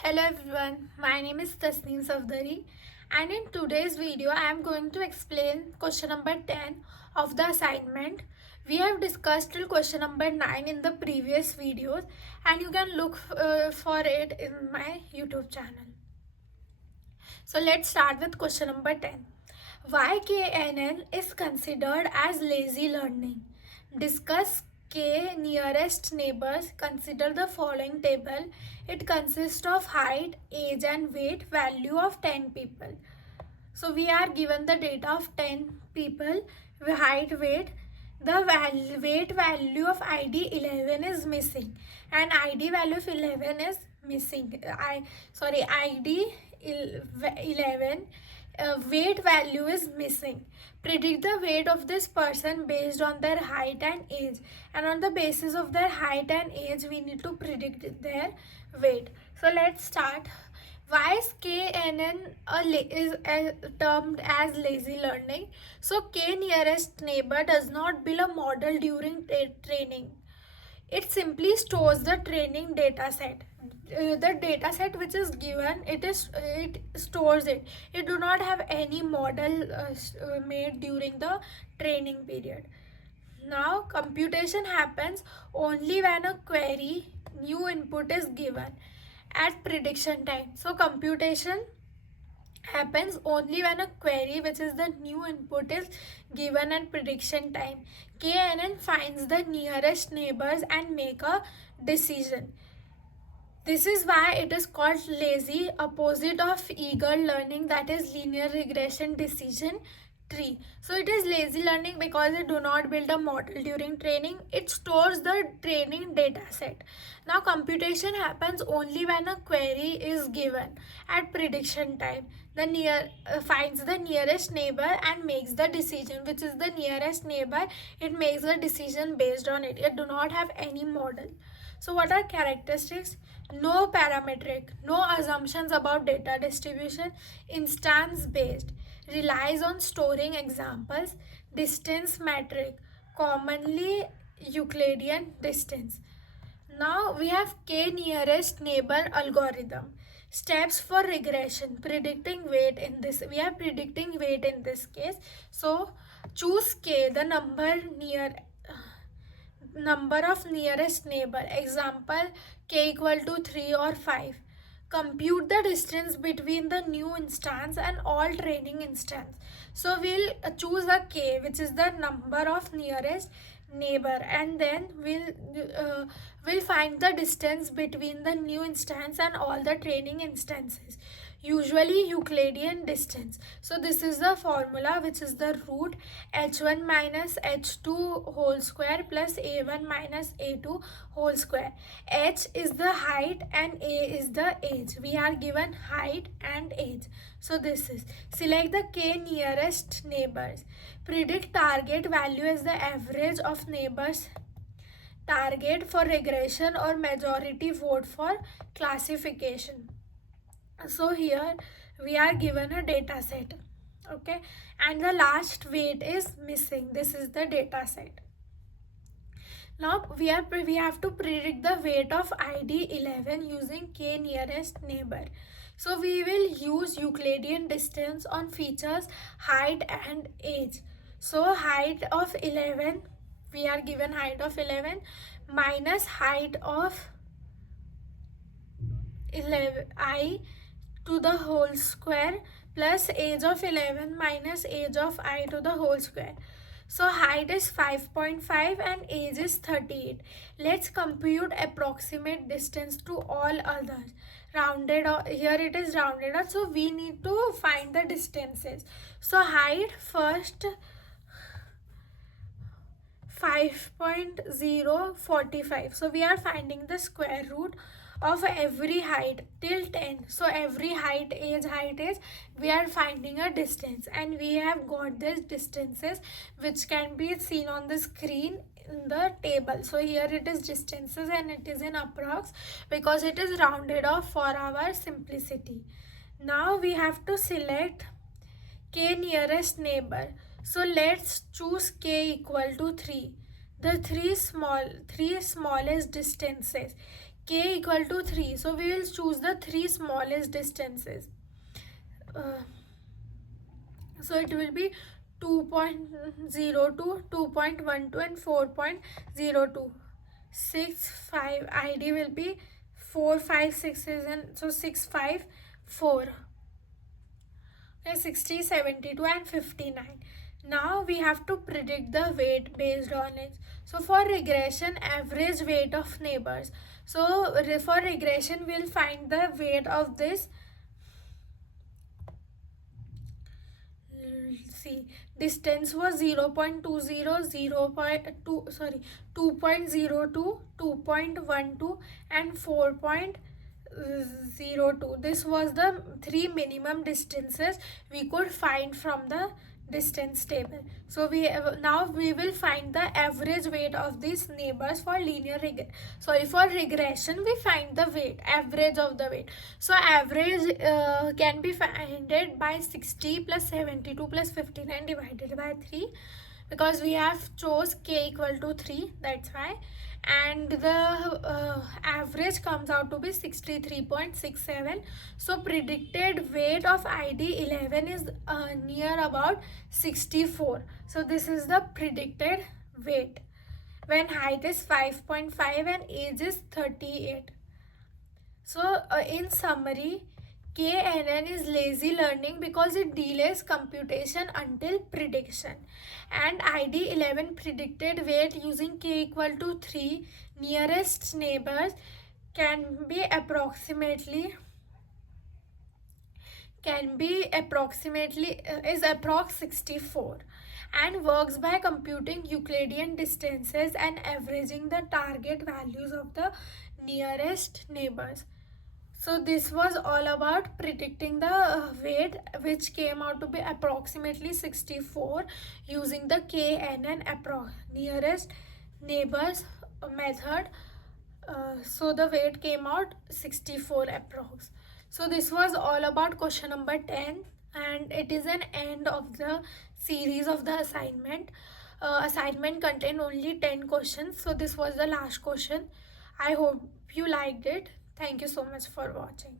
Hello everyone, my name is Tasneem Safdari and in today's video I am going to explain question number 10 of the assignment. We have discussed till question number 9 in the previous videos and you can look for it in my YouTube channel. So let's start with question number 10. Why KNN is considered as lazy learning? Discuss K nearest neighbors. Consider the following table. It consists of height, age and weight value of 10 people. So we are given the data of 10 people, height, weight. The weight value of ID 11 is missing and ID value of 11 is missing. ID 11 weight value is missing. Predict the weight of this person based on their height and age, and on the basis of their height and age we need to predict their weight. So let's start. Why is KNN is termed as lazy learning? So K nearest neighbor does not build a model during training. It simply stores the training data set. The data set which is given, it stores it. It do not have any model made during the training period. Now computation happens only when a query new input is given at prediction time. So computation happens only when a query which is the new input is given at prediction time. KNN finds the nearest neighbors and make a decision. This is why it is called lazy, opposite of eager learning, that is linear regression decision tree. So it is lazy learning because it do not build a model during training. It stores the training data set. Now computation happens only when a query is given at prediction time. The finds the nearest neighbor and makes the decision. Which is the nearest neighbor, it makes the decision based on it. It do not have any model. So what are characteristics? No parametric, no assumptions about data distribution, instance based, relies on storing examples, distance metric, commonly Euclidean distance. Now we have K nearest neighbor algorithm. Steps for regression, predicting weight in this. We are predicting weight in this case. So choose K, the number of nearest neighbor. Example, K equal to 3 or 5. Compute the distance between the new instance and all training instance. So we'll choose a K, which is the number of nearest neighbor, and then we'll find the distance between the new instance and all the training instances, usually Euclidean distance. So this is the formula, which is the root h1 minus h2 whole square plus a1 minus a2 whole square. H is the height and a is the age. We are given height and age. So this is, select the K nearest neighbors. Predict target value as the average of neighbors target for regression or majority vote for classification. So here we are given a data set, okay, and the last weight is missing. This is the data set. Now we have to predict the weight of ID 11 using K nearest neighbor. So we will use Euclidean distance on features height and age. So height of 11, we are given height of 11 minus height of 11 I to the whole square plus age of 11 minus age of I to the whole square. So height is 5.5 and age is 38. Let's compute approximate distance to all others. Rounded off, here it is rounded off, so we need to find the distances. So height first 5.045. So we are finding the square root of every height till 10. So every height, age, we are finding a distance, and we have got these distances which can be seen on the screen in the table. So here it is distances and it is in approx because it is rounded off for our simplicity. Now we have to select K nearest neighbor. So let's choose K equal to 3. The three smallest distances. k equal to 3, so we will choose the three smallest distances. So it will be 2.02, 2.12 and 4.02. 6, 5, ID will be 4, 5, 6 is in, so 6, 5, 4. Okay, 60, 72 and 59. Now we have to predict the weight based on it. So for regression, average weight of neighbors. So for regression, we'll find the weight of this. See, distance was 0.20, 0.2, sorry, 2.02, 2.12 and 4.02. This was the three minimum distances we could find from the distance table. So now we will find the average weight of these neighbors for for regression. We find the weight, average of the weight. So average can be found by 60 plus 72 plus 59 divided by 3, because we have chose k equal to 3, that's why. And the average comes out to be 63.67. So predicted weight of ID 11 is near about 64. So this is the predicted weight when height is 5.5 and age is 38. So in summary, KNN is lazy learning because it delays computation until prediction, and ID 11 predicted weight using k equal to 3 nearest neighbors can be approximately is approx 64, and works by computing Euclidean distances and averaging the target values of the nearest neighbors. So this was all about predicting the weight, which came out to be approximately 64 using the KNN nearest neighbors method. So the weight came out 64 approx. So this was all about question number 10, and it is an end of the series of the assignment. Assignment contained only 10 questions, so this was the last question. I hope you liked it. Thank you so much for watching.